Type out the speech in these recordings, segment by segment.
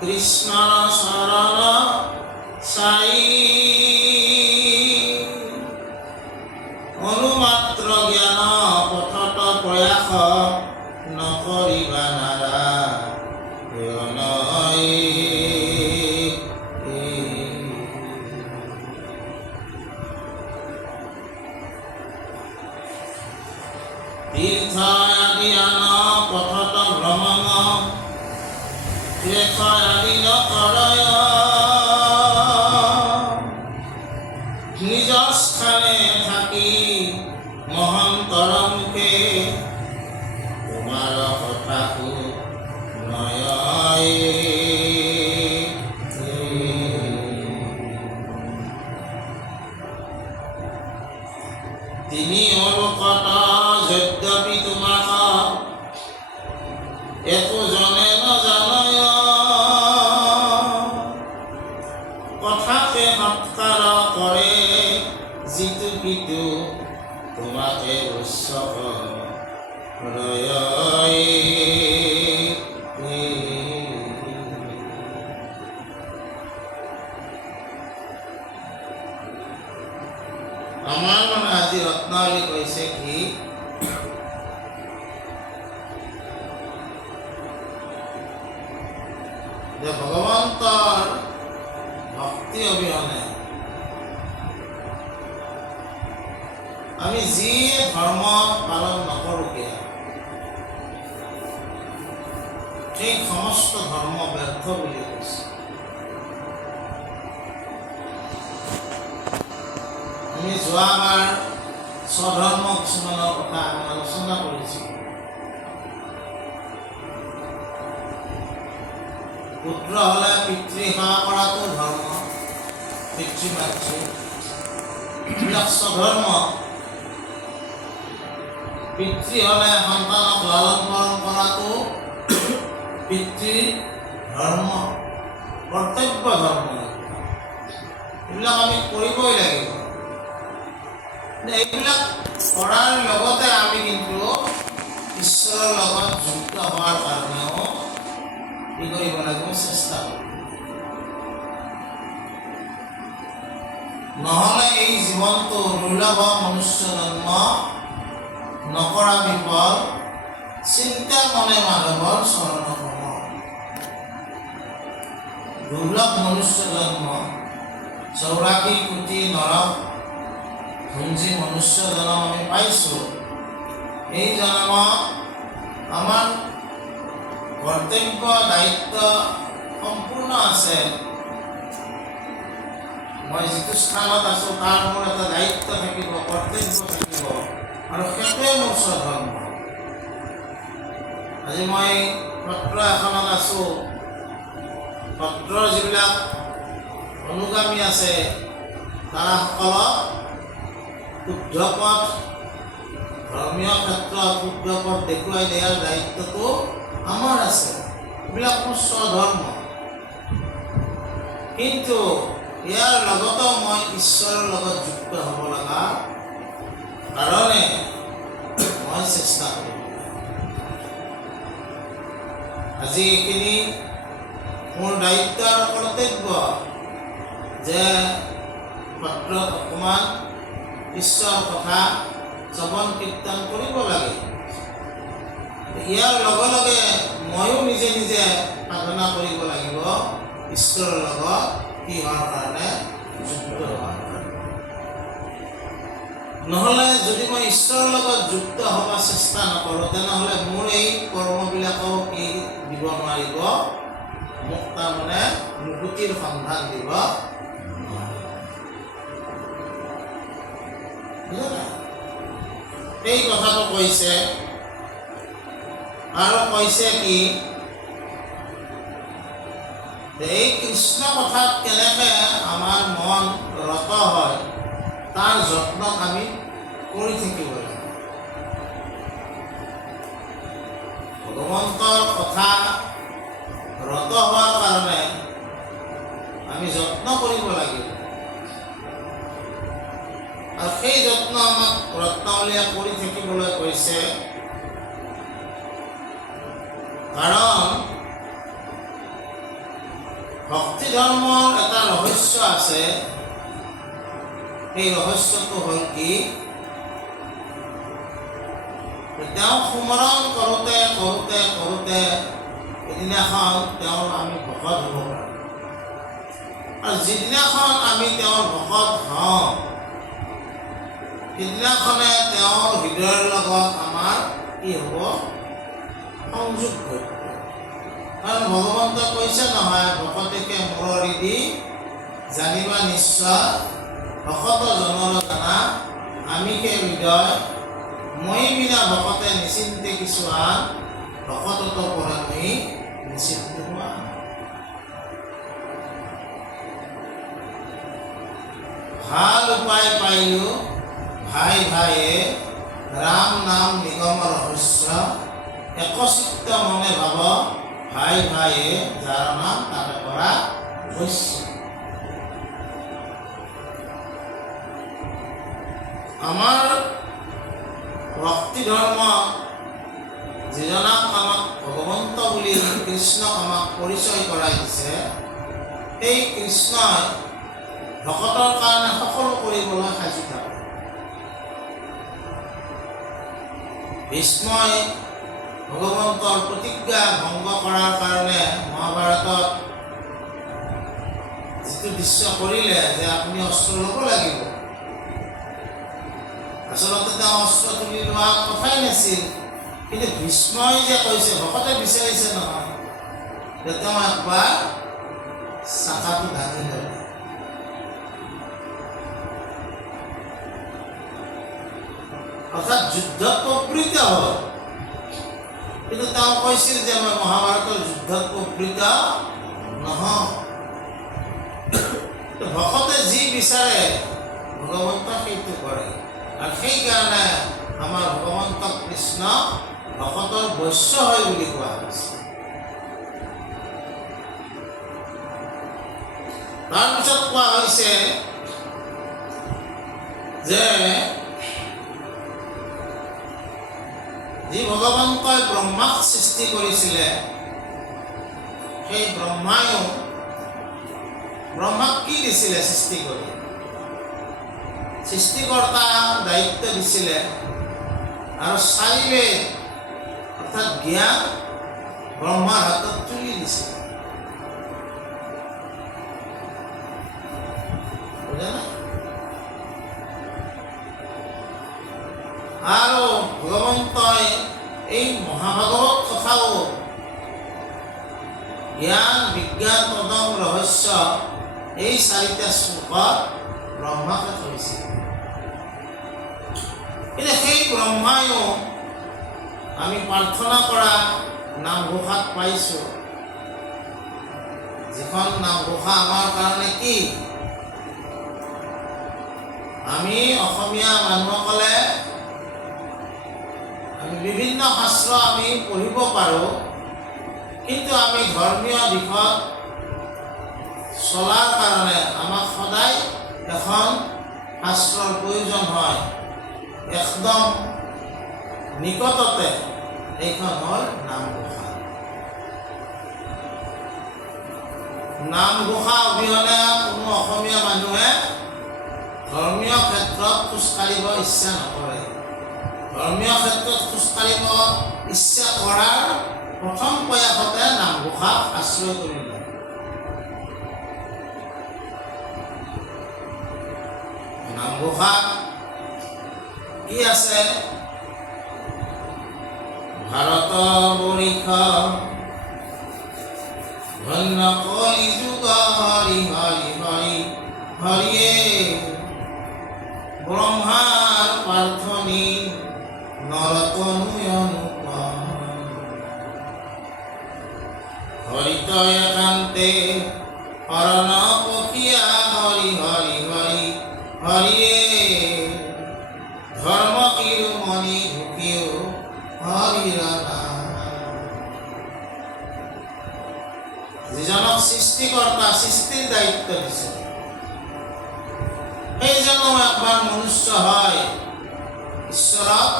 Krishna Sarana Sai তিনি অলকত যদ্যপি তোমাক একোজনে নজানয় কথাতে সৎকাৰ কৰে যিটো কিটো তোমাকে উৎসৱ হৃদয় আমাৰ মানে আজি ৰত্নাৱলী কৈছে কি যে ভগৱন্তৰ ভক্তি অবিহনে আমি যিয়ে ধৰ্ম পালন নকৰোঁ কিয় সেই সমস্ত ধৰ্ম ব্যৰ্থ বুলি কৈছে। আমি যোৱাবাৰ স্বধৰ্ম কিছুমানৰ কথা আমি আলোচনা কৰিছোঁ। পুত্ৰ হ'লে পিতৃ সেৱা কৰাটো ধৰ্ম, পিতৃ মাতৃ এইবিলাক স্বধৰ্ম। পিতৃ হ'লে সন্তানক লালন পালন কৰাটো পিতৃৰ ধৰ্ম, কৰ্তব্য ধৰ্ম। এইবিলাক আমি কৰিবই লাগিব। এইবিলাক কৰাৰ লগতে আমি কিন্তু ঈশ্বৰৰ লগত যুক্ত হোৱাৰ কাৰণেও কি কৰিব লাগিব, চেষ্টা কৰিব। নহ'লে এই জীৱনটো দুৰ্লভ মনুষ্য জন্ম নকৰা বিফল চিন্তা মনে মাধৱৰ চৰণ সম। দুৰ্লভ মনুষ্য জন্ম 84 কোটি নৰক ভুঞ্জি মনুষ্য জন্ম আমি পাইছোঁ। এই জন্মত আমাৰ কৰ্তব্য দায়িত্ব সম্পূৰ্ণ আছে। মই যিটো স্থানত আছোঁ তাৰ মোৰ এটা দায়িত্ব থাকিব, কৰ্তব্য থাকিব, আৰু সেইটোৱে মোৰ স্বধৰ্ম। আজি মই সত্ৰ এখনত আছোঁ। সত্ৰৰ যিবিলাক অনুগামী আছে তাৰাসকলক শুদ্ধ পথ, ধৰ্মীয় ক্ষেত্ৰত শুদ্ধ পথ দেখুৱাই দিয়াৰ দায়িত্বটো আমাৰ আছে। এইবিলাক মোৰ স্বধৰ্ম। কিন্তু ইয়াৰ লগতেও মই ঈশ্বৰৰ লগত যুক্ত হ'ব লগা কাৰণে মই চেষ্টা কৰিম। আজি এইখিনি মোৰ দায়িত্ব আৰু কৰ্তব্য যে সত্ৰত অকণমান ঈশ্বৰৰ কথা শ্ৰৱণ কীৰ্তন কৰিব লাগে। ইয়াৰ লগে লগে ময়ো নিজে নিজে সাধনা কৰিব লাগিব ঈশ্বৰৰ লগত কি হোৱাৰ কাৰণে, যুক্ত হোৱাৰ কাৰণে। নহ'লে যদি মই ঈশ্বৰৰ লগত যুক্ত হ'ব চেষ্টা নকৰোঁ তেনেহ'লে মোৰ এই কৰ্মবিলাকো কি দিব নোৱাৰিব, মোক তাৰমানে মুকুতিৰ সন্ধান দিব। এই কথাটো কৈছে আৰু কৈছে কি এই কৃষ্ণ কথাত কেনেকৈ আমাৰ মন ৰত হয় তাৰ যত্ন আমি কৰি থাকিব লাগে। ভগৱন্তৰ কথা ৰত হোৱাৰ কাৰণে আমি যত্ন কৰিব লাগিব। আৰু সেই যত্ন আমাক ৰত্নাৱলীয়ে কৰি থাকিবলৈ কৈছে। কাৰণ ভক্তি ধৰ্মৰ এটা ৰহস্য আছে। সেই ৰহস্যটো হ'ল কি, তেওঁক সুমৰণ কৰোঁতে কৰোঁতে কৰোঁতে এদিনাখন তেওঁৰ আমি ভকত হ'ব পাৰোঁ। আৰু যিদিনাখন আমি তেওঁৰ ভকত হওঁ সিদিনাখনে তেওঁৰ হৃদয়ৰ লগত আমাৰ কি হ'ব, সংযোগ হ'ব। কাৰণ ভগৱন্তই কৈছে নহয়, ভকতেকে মূৰৰ দি জানিবা নিশ্চয় ভকত জনৰ জানা আমিকে হৃদয় মই বিনা ভকতে নিচিন্তে কিছু আন ভকতত পৰা মই নিচিন্ত হোৱা। ভাল উপায় পাইও ভাই ভাইয়ে ৰাম নাম নিগম ৰহস্য একচিত্ত মনে ভাব ভাই ভাইয়ে যাৰ নাম তাকে কৰা বৈশ্য। আমাৰ ভক্তি ধৰ্ম যিজনাক আমাক ভগৱন্ত বুলি কৃষ্ণক আমাক পৰিচয় কৰাই দিছে, সেই কৃষ্ণই ভকতৰ কাৰণে সকলো কৰিবলৈ সাজু থাকে। ভীষ্মই ভগৱন্তৰ প্ৰতিজ্ঞা ভংগ কৰাৰ কাৰণে মহাভাৰতত যিটো দৃশ্য কৰিলে যে আপুনি অস্ত্ৰ ল'ব লাগিব, আচলতে তেওঁ অস্ত্ৰ তুলি লোৱাৰ কথাই নাছিল, কিন্তু ভীষ্মই যে কৈছে, ভকতে বিচাৰিছে নহয় যে তেওঁ একবাৰ চাকাটো ঢাকি ল'লে। অৰ্থাৎ যুদ্ধত প্ৰবৃত্ত হ'ল, কিন্তু তেওঁ কৈছিল যে মই মহাভাৰতৰ যুদ্ধত প্ৰবৃত্ত নহওঁ। ভকতে যি বিচাৰে ভগৱন্তক সেইটো কৰে, আৰু সেইকাৰণে আমাৰ ভগৱন্ত কৃষ্ণ ভকতৰ বৈশ্য হয় বুলি কোৱা হৈছে। তাৰপিছত কোৱা হৈছে যে যি ভগৱন্তই ব্ৰহ্মাক সৃষ্টি কৰিছিলে, সেই ব্ৰহ্মায়ো ব্ৰহ্মাক কি দিছিলে সৃষ্টি কৰি? সৃষ্টিকৰ্তা দায়িত্ব দিছিলে, আৰু চাৰি বেদ অৰ্থাৎ জ্ঞান ব্ৰহ্মাৰ হাতত তুলি দিছিলে। আৰু ভগৱন্তই এই মহাভাগৱত কথাও জ্ঞান বিজ্ঞান পদম ৰহস্য এই চাৰিটা শ্লোকত ব্ৰহ্মাকে কৈছিল। কিন্তু সেই ব্ৰহ্মায়ো আমি প্ৰাৰ্থনা কৰা নামঘোষাত পাইছোঁ, যিখন নামঘোষা আমাৰ কাৰণে কি? আমি অসমীয়া মানুহসকলে আমি বিভিন্ন শাস্ত্ৰ আমি পঢ়িব পাৰোঁ, কিন্তু আমি ধৰ্মীয় দিশত চলাৰ কাৰণে আমাক সদায় এখন শাস্ত্ৰৰ প্ৰয়োজন হয়। একদম নিকটতে এইখন হ'ল নামঘোষা। নামঘোষা অবিহনে কোনো অসমীয়া মানুহে ধৰ্মীয় ক্ষেত্ৰত খোজকাঢ়িব ইচ্ছা নকৰে। ধৰ্মীয় ক্ষেত্ৰত খোজকাঢ়িব ইচ্ছা কৰাৰ প্ৰথম প্ৰয়াসতে নামঘোষাক আশ্ৰয় কৰি লয়। নামঘোষাত কি আছে? ভাৰত বৰিষ ধন্য কলি যুগ হৰি হৰি হৰি হৰিয়ে ব্ৰহ্মাৰ প্ৰাৰ্থনী নৰতনুয়নুপম হৰিত একান্তে হৰণ পখিয়া হৰি হৰি হৰি হৰিয়ে ধৰ্ম শিৰোমণি ঢুকিও হৰিৰ নাম। যিজনক সৃষ্টিকৰ্তা সৃষ্টিৰ দায়িত্ব দিছে, সেইজনো একবাৰ মনুষ্য হয়, ঈশ্বৰক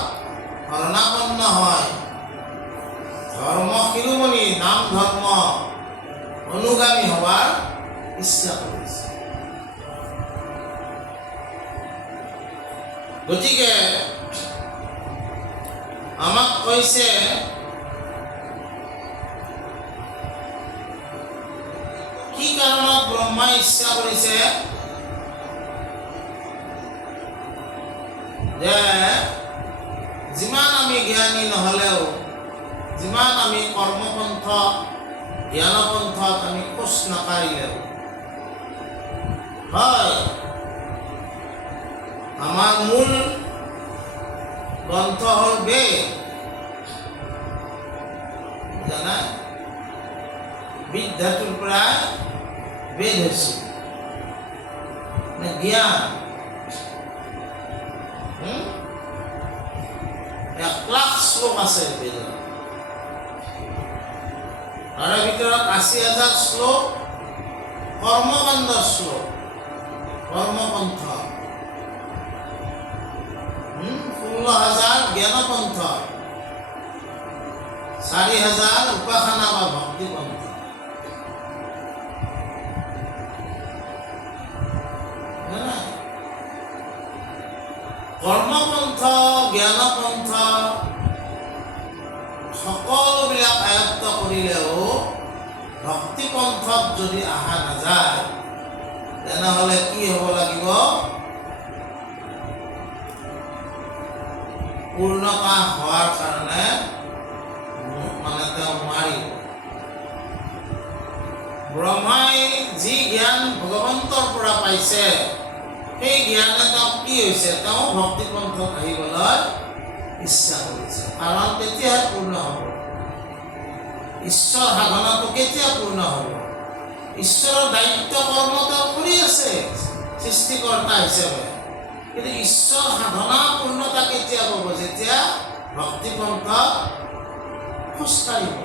শৰণাপন্ন হয়, ধৰ্ম শিৰোমণি নাম ধৰ্ম অনুগামী হোৱাৰ ইচ্ছা কৰিছে। গতিকে আমাক কৈছে কি কাৰণত ব্ৰহ্মাই ইচ্ছা কৰিছে যে যিমান আমি জ্ঞানী নহ'লেও, যিমান আমি কৰ্মপন্থ জ্ঞানপন্থত আমি খোজ নাকাঢ়িলেও, হয় আমাৰ মূল গ্ৰন্থ হ'ল বেদ। জানা বিদ্যাটোৰ পৰা বেদ হৈছে জ্ঞান। 1,00,000 শ্লোক আছে বেদত। তাৰে ভিতৰত 80,000 শ্লোক কৰ্মকাণ্ডৰ শ্লোক, কৰ্মপন্থ, 16,000 জ্ঞানপন্থ, 4,000 উপাসনা বা ভক্তিপন্থ। কৰ্মপন্থ, জ্ঞানপন্থ সকলোবিলাক আয়ত্ত কৰিলেও ভক্তিপন্থত যদি অহা নাযায়, তেনেহ'লে কি হ'ব লাগিব? পূৰ্ণতা হোৱাৰ কাৰণে মানে তেওঁ নোৱাৰিব। ব্ৰহ্মাই যি জ্ঞান ভগৱন্তৰ পৰা পাইছে, সেই জ্ঞানে তেওঁ কি হৈছে? তেওঁ ভক্তিপন্থত আহিবলৈ ইচ্ছা কৰিছে, কাৰণ তেতিয়াহে পূৰ্ণ হ'ব। ঈশ্বৰ সাধনাটো কেতিয়া পূৰ্ণ হ'ব? ঈশ্বৰৰ দায়িত্ব কৰ্ম তেওঁ কৰি আছে সৃষ্টিকৰ্তা হিচাপে, কিন্তু ঈশ্বৰ সাধনা পূৰ্ণতা কেতিয়া পাব? যেতিয়া ভক্তিপন্থত খোজকাঢ়িব।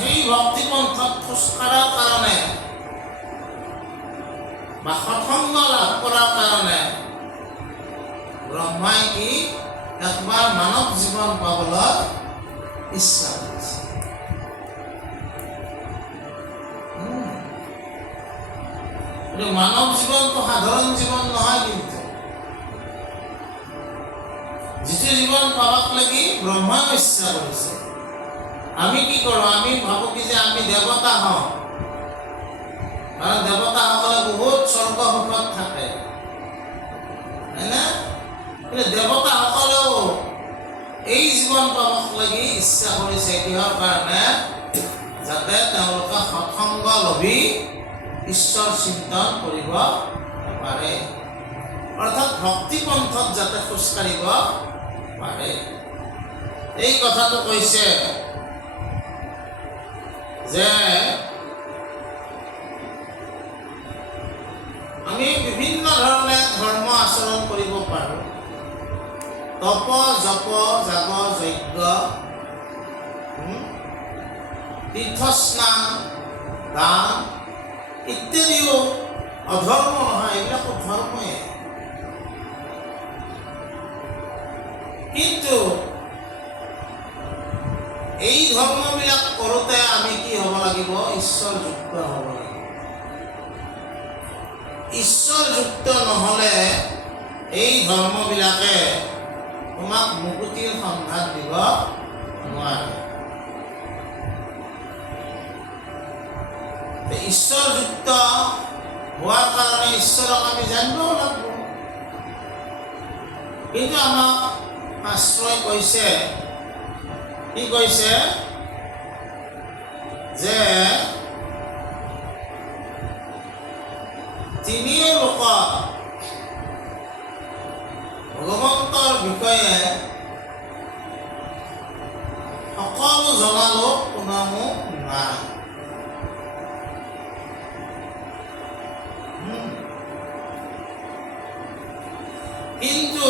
সেই ভক্তিপন্থত খোজকাঢ়াৰ কাৰণে বা সৎসংগ লাভ কৰাৰ কাৰণে ব্ৰহ্মাই কি একবাৰ মানৱ জীৱন পাবলৈ ইচ্ছা কৰিছে। মানৱ জীৱনটো সাধাৰণ জীৱন নহয়, কিন্তু যিটো জীৱন পাবাক লাগি ব্ৰহ্মাই ইচ্ছা কৰিছে। আমি কি কৰোঁ? আমি ভাবোঁ কি যে আমি দেৱতা হওঁ, কাৰণ দেৱতাসকলে বহুত স্বৰ্গ সুখত থাকে, হয়নে? কিন্তু দেৱতাসকলেও এই জীৱন পাবক লাগি ইচ্ছা কৰিছে। কিহৰ কাৰণে? যাতে তেওঁলোকে সৎসংগ লভি ঈশ্বৰ চিন্তন কৰিব পাৰে, অৰ্থাৎ ভক্তিপন্থত যাতে খোজকাঢ়িব পাৰে। এই কথাটো কৈছে যে আমি বিভিন্ন ধৰণে ধৰ্ম আচৰণ কৰিব পাৰোঁ। তপ, জপ, যাগ, যজ্ঞ, তীৰ্থস্নান, দান ইত্যাদিও অধৰ্ম নহয়, এইবিলাকো ধৰ্মই। কিন্তু এই ধৰ্মবিলাক কৰোঁতে আমি কি হ'ব লাগিব? ঈশ্বৰযুক্ত হ'ব লাগিব। ঈশ্বৰযুক্ত নহ'লে এই ধৰ্মবিলাকে তোমাক মুকুতিৰ সন্ধান দিব নোৱাৰে। ঈশ্বৰযুক্ত হোৱাৰ কাৰণে ঈশ্বৰক আমি জানিব লাগিব। কিন্তু আমাক শাস্ত্ৰই কৈছে, কি কৈছে? যে তিনিও লোকত ভগৱন্তৰ বিষয়ে সকলো জনা লোক কোনো নাই। কিন্তু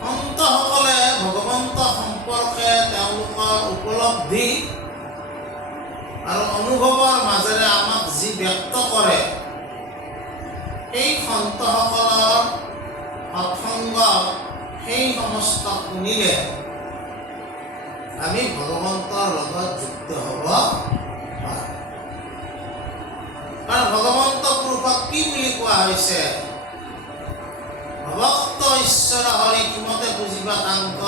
সন্তসকলে ভগৱন্ত সম্পৰ্কে তেওঁলোকৰ উপলব্ধি আৰু অনুভৱৰ মাজেৰে আমাক যি ব্যক্ত কৰে, সেই সন্তসকলৰ সৎসংগ সেই সমস্ত শুনিলে আমি ভগৱন্তৰ লগত যুক্ত হ'ব পাৰোঁ। কাৰণ ভগৱন্ত পুৰুষক কি বুলি কোৱা হৈছে? ভক্ত ঈশ্বৰ হৰি কিমতে বুজিবা কাংক,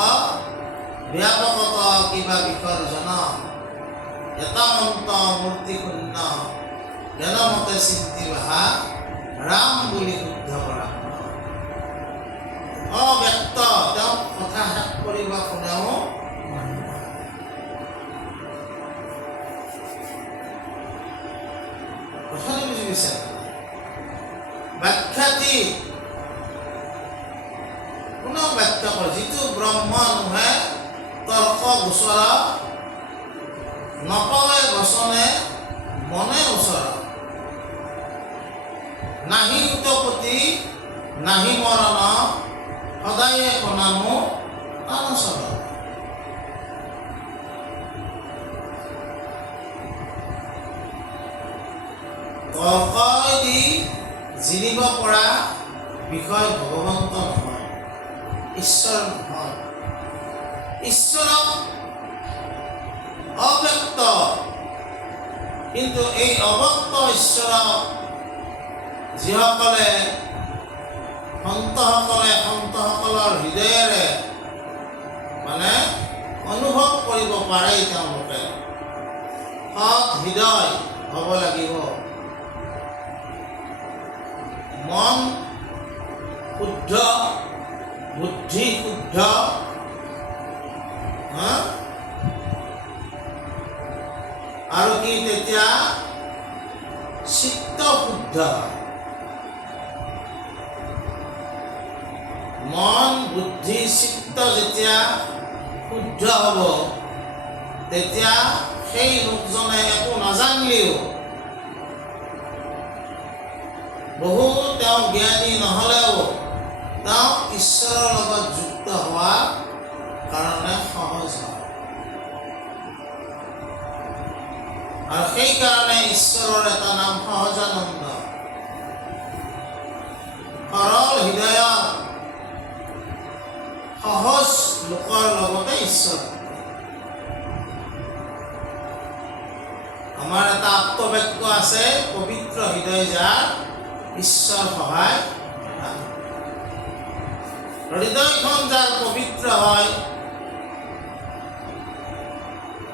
ব্যাপকত কিবা বিসৰ্জন, এটা মন্ত মূৰ্তি শূন্য, জ্ঞানমতে চিন্তি বাহা, ৰাম বুলি শুদ্ধ কৰা। অব্যক্ত তেওঁক কথা শেষ কৰিব কোনেও কথাটো বুজি পাইছে? ব্যাখ্যাতি কোনেও ব্যাখ্যা কৰে, যিটো ব্ৰহ্ম নোহে তৰ্ক গোচৰ নপৱে বচনে মনে ওচৰ নাহি উৎপত্তি নাহি মৰণ সদায়ে কণামো তানচৰ। তৰ্কই দি জিনিব পৰা বিষয় ভগৱন্ত নহয়, ঈশ্বৰ নহয়। ঈশ্বৰক অব্যক্ত, কিন্তু এই অব্যক্ত ঈশ্বৰক যিসকলে সন্তসকলৰ হৃদয়েৰে মানে অনুভৱ কৰিব পাৰে, তেওঁলোকে সৎ হৃদয় হ'ব লাগিব, মন শুদ্ধ, বুদ্ধি শুদ্ধ, আৰু কি তেতিয়া চিত্ত শুদ্ধ। মন বুদ্ধি চিত্ত যেতিয়া শুদ্ধ হ'ব, তেতিয়া সেই লোকজনে একো নাজানিলেও, বহু তেওঁ জ্ঞানী নহ'লেও তেওঁ ঈশ্বৰৰ লগত যুক্ত হোৱাৰ কাৰণে সহজ হয়। আৰু সেইকাৰণে ঈশ্বৰৰ এটা নাম সহজানন্দ। সৰল হৃদয়ত সহজ লোকৰ লগতে ঈশ্বৰ। আমাৰ এটা আত্মবাক্য আছে, পবিত্ৰ হৃদয় যাৰ ঈশ্বৰ সহায়। হৃদয়খন যাৰ পবিত্ৰ হয়,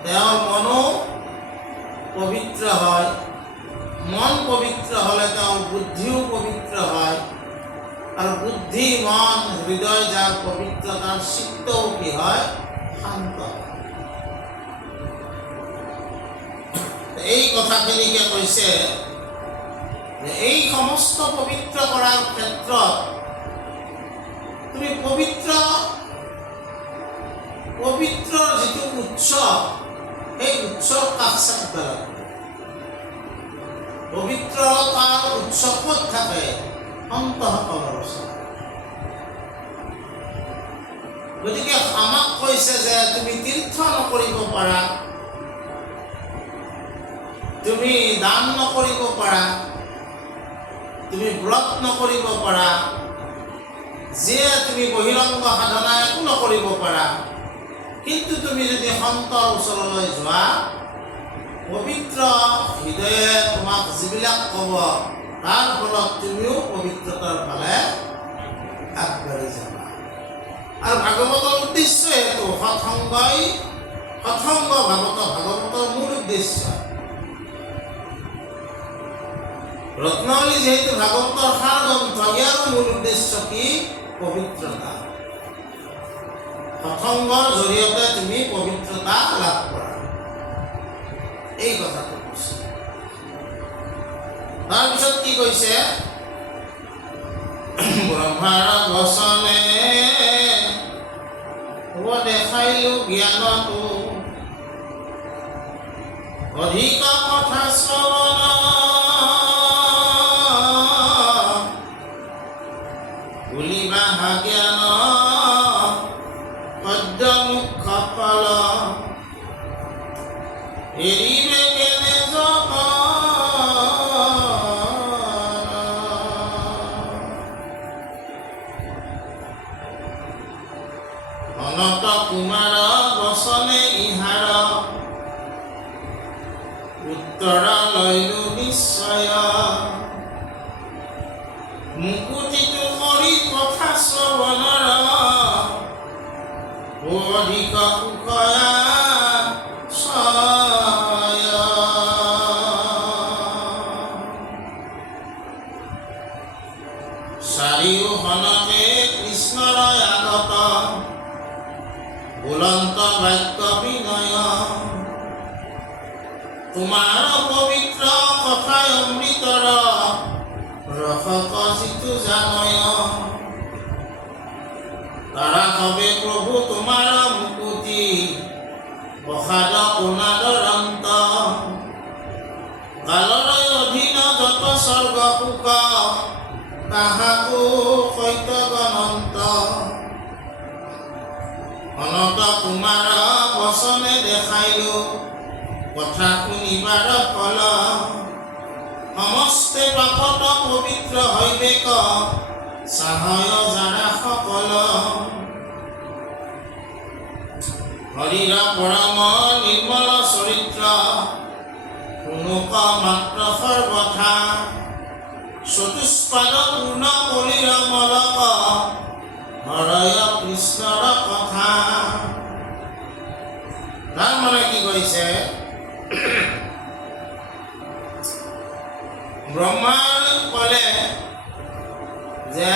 তেওঁৰ মনো পবিত্ৰ হয়। মন পবিত্ৰ হ'লে তেওঁৰ বুদ্ধিও পবিত্ৰ হয়, আৰু বুদ্ধি মন হৃদয় যাৰ পবিত্ৰ, তাৰ চিত্তও কি হয়? শান্ত। এই কথাখিনিকে কৈছে যে এই সমস্ত পবিত্ৰ কৰাৰ ক্ষেত্ৰত তুমি পবিত্ৰৰ যিটো উৎস, সেই উৎসৰ কাষ চাপিব লাগিব। পবিত্ৰতাৰ উৎস ক'ত থাকে? সন্তসকলৰ ওচৰত। গতিকে আমাক কৈছে যে তুমি তীৰ্থ নকৰিব পাৰা, তুমি দান নকৰিব পাৰা, তুমি ব্ৰত নকৰিব পাৰা, যিয়ে তুমি বহিৰংগ সাধনা একো নকৰিব পাৰা, কিন্তু তুমি যদি সন্তৰ ওচৰলৈ যোৱা, পবিত্ৰ হৃদয়ে তোমাক যিবিলাক ক'ব, তাৰ ফলত তুমিও পবিত্ৰতাৰ ফালে আগবাঢ়ি যাবা। আৰু ভাগৱতৰ উদ্দেশ্য এইটো, সৎসংগ ভাগৱতৰ মূল উদ্দেশ্য। ৰত্নাৱলী যিহেতু ভাগৱতৰ সাৰ গ্ৰন্থ, ইয়াৰো মূল উদ্দেশ্য কি? পবিত্ৰতা। সৎসংগৰ জৰিয়তে তুমি পবিত্ৰতা লাভ কৰা, এই কথাটো কৈছে। তাৰপিছত কি কৈছে? ব্ৰহ্মাৰ বচনে দেখাইলো জ্ঞানতো, অধিক কথা শ্ৰৱণ বুলিবা জ্ঞান পদ্য মুখ ফল এৰিবে কেনে জগ অনত কুমাৰ বচনে ইহাৰ উত্তৰ লৈলো নিশ্চয় মুকুতিটো কৰি কথা শ্ৰৱণৰ অধিক সুখয়া চাৰিওখনতে কৃষ্ণৰ আগত বুলন্ত বাক্য বিনয় তোমাৰ পবিত্ৰ কথাই অমৃতৰ ৰসক যিটো জানয় তাৰা হবে প্ৰভু তোমাৰ মুকুতি প্ৰসাদ অনাদৰ অন্ত কালৰ অধীন যত স্বৰ্গ সুখ কাহাকো সত্যগণন্ত অনত কুমাৰ বচনে দেখাইলো কথা শুনিবাৰ ফল সমস্তে পাপত পবিত্ৰ হৈবেক চাহয় যাৰা সকল হৰিৰ পৰম নিৰ্মল চৰিত্ৰ কোনোক মাত্ৰ সৰ্বথা চতুষ্পাদ পূৰ্ণ কলিৰ মলক হৰয় কৃষ্ণৰ কথা। তাৰ মানে কি কৈছে, ব্ৰহ্মাই ক'লে যে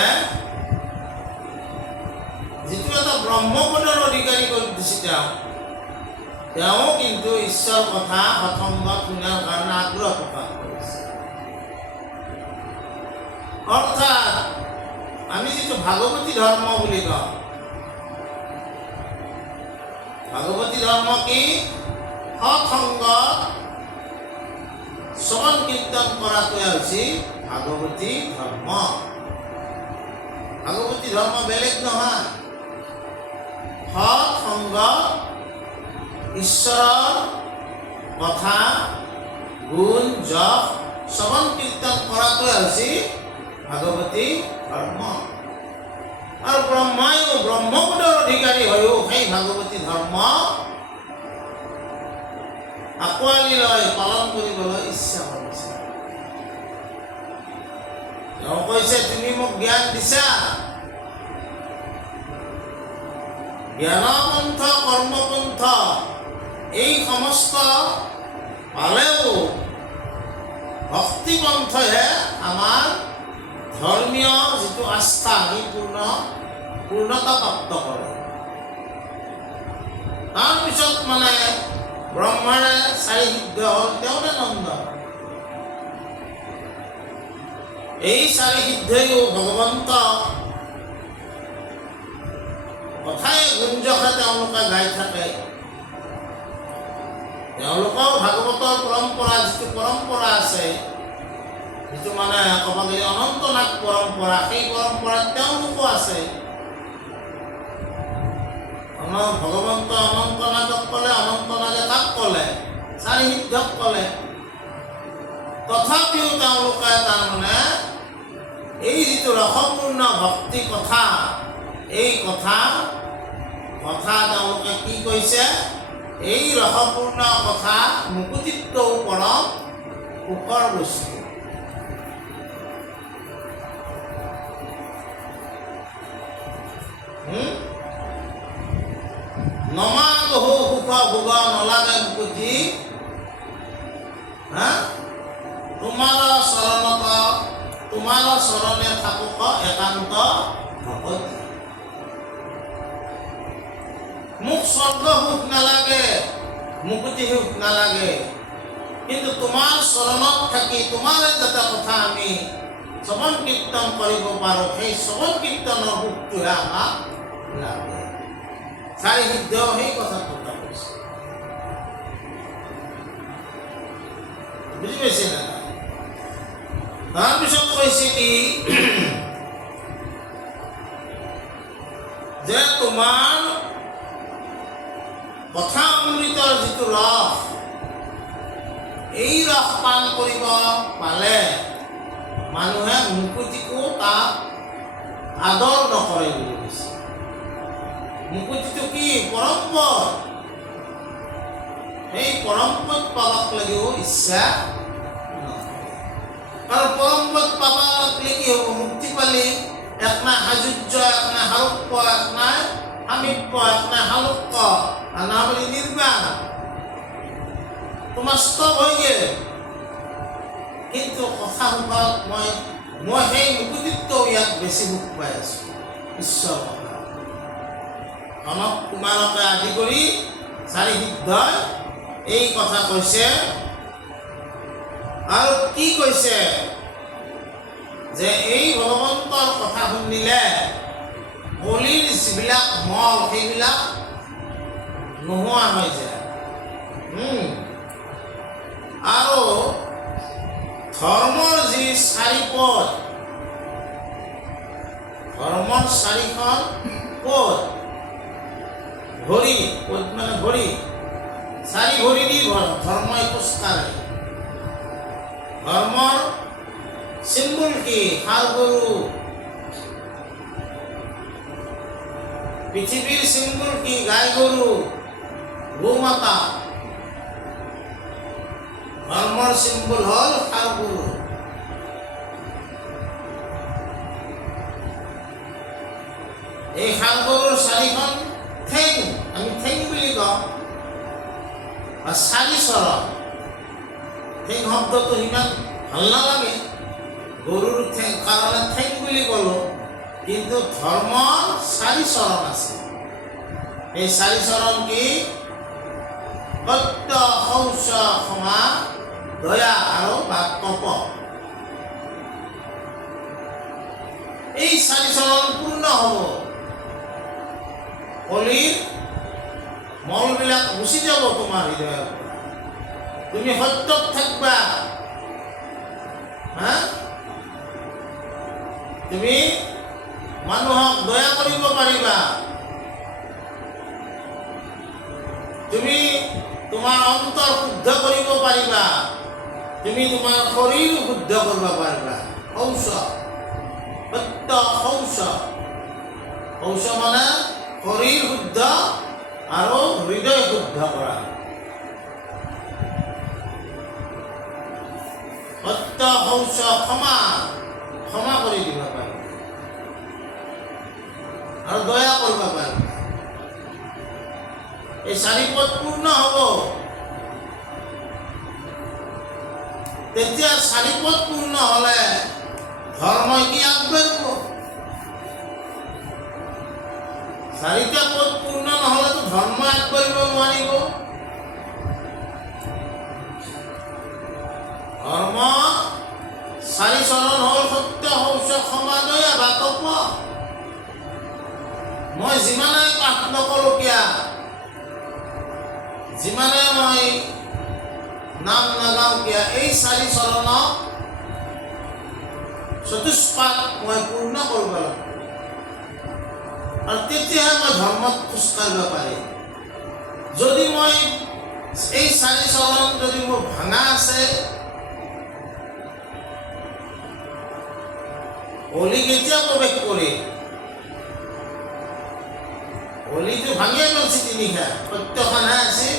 যিটো এটা ব্ৰহ্মপদৰ অধিকাৰী কৰি দিছে তেওঁ কিন্তু ঈশ্বৰ কথা সৎসংগত শুনাৰ কাৰণে আগ্ৰহ প্ৰকাশ কৰিছে। অৰ্থাৎ আমি যিটো ভাগৱতী ধৰ্ম বুলি কওঁ, ভাগৱতী ধৰ্ম কি? সৎসংগত শ্ৰৱণ কীৰ্তন কৰাটোৱে হৈছে ভাগৱতী ধৰ্ম। ভাগৱতী ধৰ্ম বেলেগ নহয়। সৎসংগ, ঈশ্বৰৰ কথা গুণ যশ শ্ৰৱণ কীৰ্তন কৰাটোৱে হৈছে ভাগৱতী ধৰ্ম। আৰু ব্ৰহ্মায়ো ব্ৰহ্মপদৰ অধিকাৰী হৈও সেই ভাগৱতী ধৰ্ম আঁকোৱালি লৈ পালন কৰিবলৈ ইচ্ছা কৰিছে। তেওঁ কৈছে, তুমি মোক জ্ঞান দিছা, জ্ঞানপন্থ কৰ্মপন্থ এই সমস্ত পালেও ভক্তিপন্থহে আমাৰ ধৰ্মীয় যিটো আস্থা সেই পূৰ্ণতা প্ৰাপ্ত কৰে। তাৰপিছত মানে ব্ৰহ্মাৰে চাৰি সিদ্ধ হ'ল, তেওঁৰে নন্দ। এই চাৰি সিদ্ধইও ভগৱন্ত কথাই গুঞ্জকে তেওঁলোকে গাই থাকে। তেওঁলোকৰ ভাগৱতৰ পৰম্পৰা, যিটো পৰম্পৰা আছে, যিটো মানে ক'ব গ'লে অনন্তনাগ পৰম্পৰা, সেই পৰম্পৰাত তেওঁলোকো আছে। ভগৱন্ত অনন্তনাগক ক'লে, অনন্তনাগে কাক ক'লে? চাৰি সিদ্ধক ক'লে। তথাপিও তেওঁলোকে তাৰমানে এই যিটো ৰসপূৰ্ণ ভক্তি কথা, এই কথা তেওঁলোকে কি কৈছে? এই ৰসপূৰ্ণ কথা মুকুতিত্বও পৰম সুখৰ বস্তু। নমাগহু সুখ ভোগ নলাগে মুকুতি, তোমাৰ চৰণত তোমাৰ চৰণে থাকক একান্ত ভকতি। মোক স্বৰ্গ সুখ নালাগে, মুকুতি সুখ নালাগে, কিন্তু তোমাৰ চৰণত থাকি তোমাৰে যাতে কথা আমি শ্ৰৱণ কীৰ্তন কৰিব পাৰোঁ, সেই শ্ৰৱণ কীৰ্তনৰ সুখটোহে আমাক লাগে। চাৰি সিদ্ধ সেই কথা প্ৰকাশ কৰিছে। বুজি পাইছে না? তাৰপিছত কৈছে কি যে তোমাৰ কথা অমৃতৰ যিটো ৰস, এই ৰস পান কৰিব পালে মানুহে মুকুতিকো তাক আদৰ নকৰে বুলি কৈছে। মুকুতিটো কি? পৰমপদ। সেই পৰমপদ পাবাক লাগিও ইচ্ছা নকৰে। আৰু পৰমপদ পাবাক লাগলে কি হ'ব? মুক্তি পালি এক নাই সাজুৰ্য, এক নাই সাৰোপ্য, এক নাই সামীপ্য, এক নাই সালোক্য, না বুলি নিৰ্বাণ, তোমাৰ স্তব হৈ গেল। কিন্তু কথা হ'ল মই সেই মুকুতিত্ব ইয়াত বেছি সুখ পাই আছোঁ। ঈশ্বৰ কথা কনক কুমাৰকে আদি কৰি চাৰি সিদ্ধই এই কথা কৈছে। আৰু কি কৈছে? যে এই ভগৱন্তৰ কথা শুনিলে কলিৰ যিবিলাক মল সেইবিলাক নোহোৱা হৈ যায়। আৰু ধৰ্মৰ যি চাৰি পদ, ধৰ্মৰ চাৰিখন পদ, ভৰি, পদ মানে ভৰি, চাৰি ভৰি দি ধৰ্মই খোজকাঢ়ে। ধৰ্মৰ চিম্বল কি? ষাঁড় গৰু। পৃথিৱীৰ চিম্বল কি? গাই গৰু, গোমাতা। ধৰ্মৰ চিম্বল হ'ল ষাঁড় গৰু। এই ষাঁড় গৰুৰ চাৰিখন ঠেং, আমি ঠেং বুলি কওঁ, বা চাৰি চৰণ। ঠেং শব্দটো সিমান ভাল নালাগে, গৰুৰ ঠেং কাৰণে ঠেং বুলি ক'লো, কিন্তু ধৰ্মৰ চাৰি চৰণ আছে। এই চাৰি চৰণ কি? সত্য, শৌচ, ক্ষমা, দয়া আৰু বা তপ। এই চাৰি চৰণ পূৰ্ণ হ'ব, কলিৰ মলবিলাক গুচি যাব তোমাৰ হৃদয়ৰ পৰা। তুমি সত্যত থাকবা, তুমি মানুহক দয়া কৰিব পাৰিবা, তুমি তোমাৰ অন্তৰ শুদ্ধ কৰিব পাৰিবা, তুমি তোমাৰ শৰীৰ শুদ্ধ কৰিব পাৰিবা। শৌচ, সত্য শৌচ। শৌচ মানে শৰীৰ শুদ্ধ আৰু হৃদয় শুদ্ধ কৰা। সত্য শৌচ ক্ষমা, ক্ষমা কৰি দিব পাৰিবা আৰু দয়া কৰিব পাৰিবা। এই চাৰি পদ পূৰ্ণ হ'ব। তেতিয়া চাৰি পদ পূৰ্ণ হ'লে ধৰ্মই কি আগবাঢ়িব? চাৰিটা পদ পূৰ্ণ নহ'লেতো ধৰ্ম আগবাঢ়িব নোৱাৰিব। ধৰ্ম চাৰি চৰণ হ'ল সত্য, শৌচ, ক্ষমা, দয়া বা তপ। মই যিমানে পাঠ নকৰোঁ কিয়া, যিমানে মই নাম নাগাওঁ কিয়া, এই চাৰি চৰণক চতুষ্পাদ মই পূৰ্ণ কৰিব লাগিব, আৰু তেতিয়াহে মই ধৰ্মত খোজকাঢ়িব পাৰিম। যদি মই এই চাৰি চৰণ যদি মোৰ ভাঙা আছে, অলি কেতিয়া প্ৰৱেশ কৰিম? অলিটো ভাঙিয়ে গৈছে তিনিটা, সত্যখানহে আছে।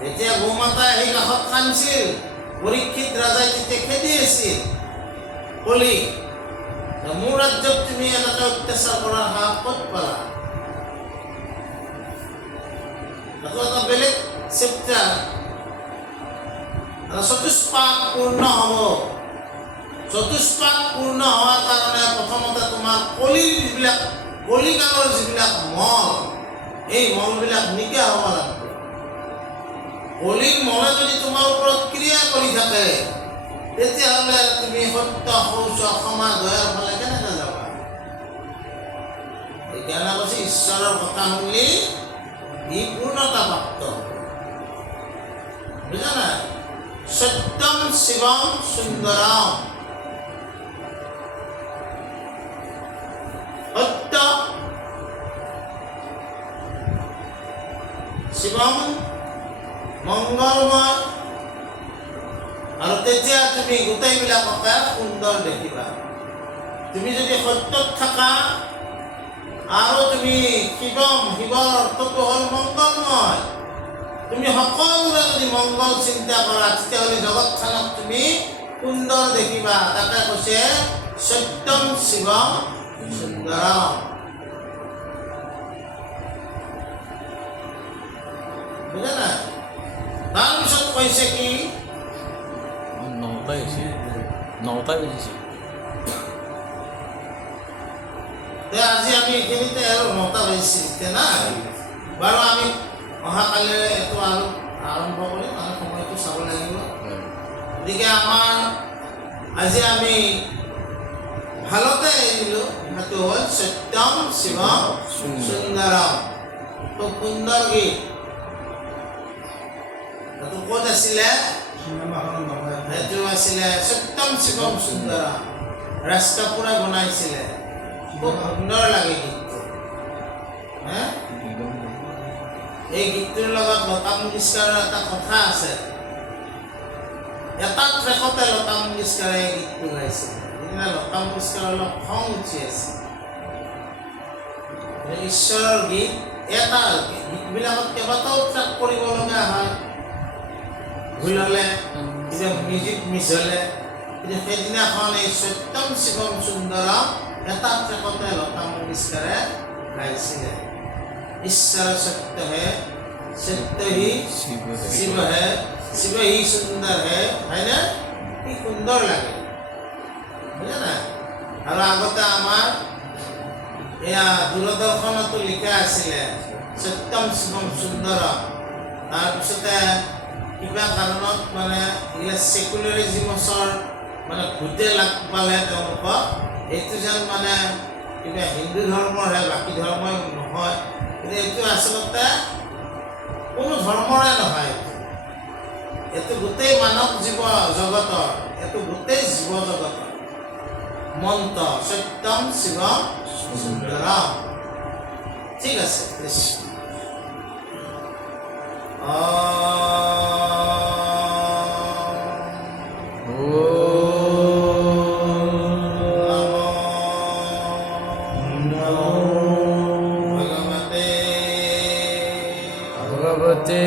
যেতিয়া গোমাতাই সেই কাষত কান্দিছিল, পৰীক্ষিত ৰাজাই তেতিয়া খেদি আছিল কলি, মোৰ ৰাজ্যত তুমি এনেকৈ অত্যাচাৰ কৰাৰ সাহস ক'ত পালা? এইটো এটা বেলেগ চেপ্টাৰ। চতুষ্পাদ পূৰ্ণ হ'ব। চতুষ্পাদ পূৰ্ণ হোৱাৰ কাৰণে প্ৰথমতে তোমাৰ কলিৰ যিবিলাক, কলিকালৰ যিবিলাক মল, এই মলবিলাক নিকা হ'ব লাগিব। কলিৰ মলে যদি তোমাৰ ওপৰত ক্ৰিয়া কৰি থাকে, তেতিয়াহ'লে তুমি সত্য, শৌচ, ক্ষমা, দয়াৰ ফালে কেনেকৈ যাবা? সেইকাৰণে কৈছে ঈশ্বৰৰ কথা শুনিলে ই পূৰ্ণতা প্ৰাপ্ত। বুজা নাই? সত্যম শিৱম সুন্দৰম। সত্য শিৱম মংগলময়, আৰু তেতিয়া তুমি গোটেইবিলাককে সুন্দৰ দেখিবা। তুমি যদি সত্যত থাকা আৰু তুমি শিৱম, শিৱৰ অৰ্থটো হ'ল মংগলময়, তুমি সকলোৰে যদি মংগল চিন্তা কৰা, তেতিয়াহ'লে জগতখনক তুমি সুন্দৰ দেখিবা। তাকে কৈছে সত্যম শিৱম সুন্দৰম। বুজা নাই? তাৰপিছত কৈছে কি? 9টাই বেজিছে। আজি আমি এইখিনিতে আৰু 9টা বাজিছে না। বাৰু আমি অহাকালি এইটো আৰু আৰম্ভ কৰিম, মানে সময়টো চাব লাগিব। গতিকে আমাৰ আজি আমি ভালতে এৰিলোঁ, সেইটো হ'ল সত্যম শিৱম সুন্দৰম। খুব সুন্দৰ গীত। এইটো ক'ত আছিলে? সেইটো আছিলে সত্যম শিৱম সুন্দৰম। ৰাজ কাপুৰে বনাইছিলে খুব সুন্দৰ লাগে গীতটো এই গীতটোৰ লগত লতা মংগেশকাৰৰ এটা কথা আছে এটা ট্ৰেকতে লতা মংগেশকাৰে এই গীতটো গাইছিলে সেইদিনা লতা মংগেশকাৰৰ অলপ খং উঠি আছে ঈশ্বৰৰ গীত এটা গীতবিলাকত কেইবাটাও ট্ৰেক কৰিব লগা হয় ভুল হ'লে কিবা মিউজিক মিছ হ'লে কিন্তু সেইদিনাখন এই সত্যম শিৱম সুন্দৰম এটা ট্ৰেকতে লতা মংগেশকাৰে গাইছিলে ঈশ্বৰ সত্য হে সত্য হি শিৱ হে শিৱ হি সুন্দৰ হে হয়নে কি সুন্দৰ লাগে বুজা নাই আৰু আগতে আমাৰ এয়া দূৰদৰ্শনতো লিখা আছিলে সত্যম শিৱম সুন্দৰম তাৰপিছতে কিবা কাৰণত মানে এইবিলাক ছেকুলাৰিজিমছৰ মানে ভূতে লাগ পালে তেওঁলোকক এইটো যেন মানে কিবা হিন্দু ধৰ্মৰহে বাকী ধৰ্মই নহয় কিন্তু এইটো আচলতে কোনো ধৰ্মৰে নহয় এইটো গোটেই মানৱ জীৱ জগতৰ এইটো গোটেই জীৱ জগতৰ মন্ত্ৰ সত্যম শিৱম সুন্দৰম ঠিক আছে কৃষ্ণ भगवते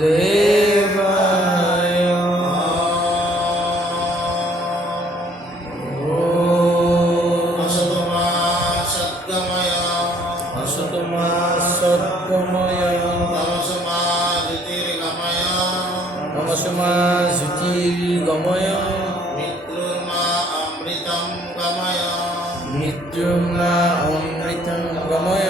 वासुदेवाय असतमा सद्गमय तमसमा ज्योतिर्गमय मृत्युर्मा अमृतं गमय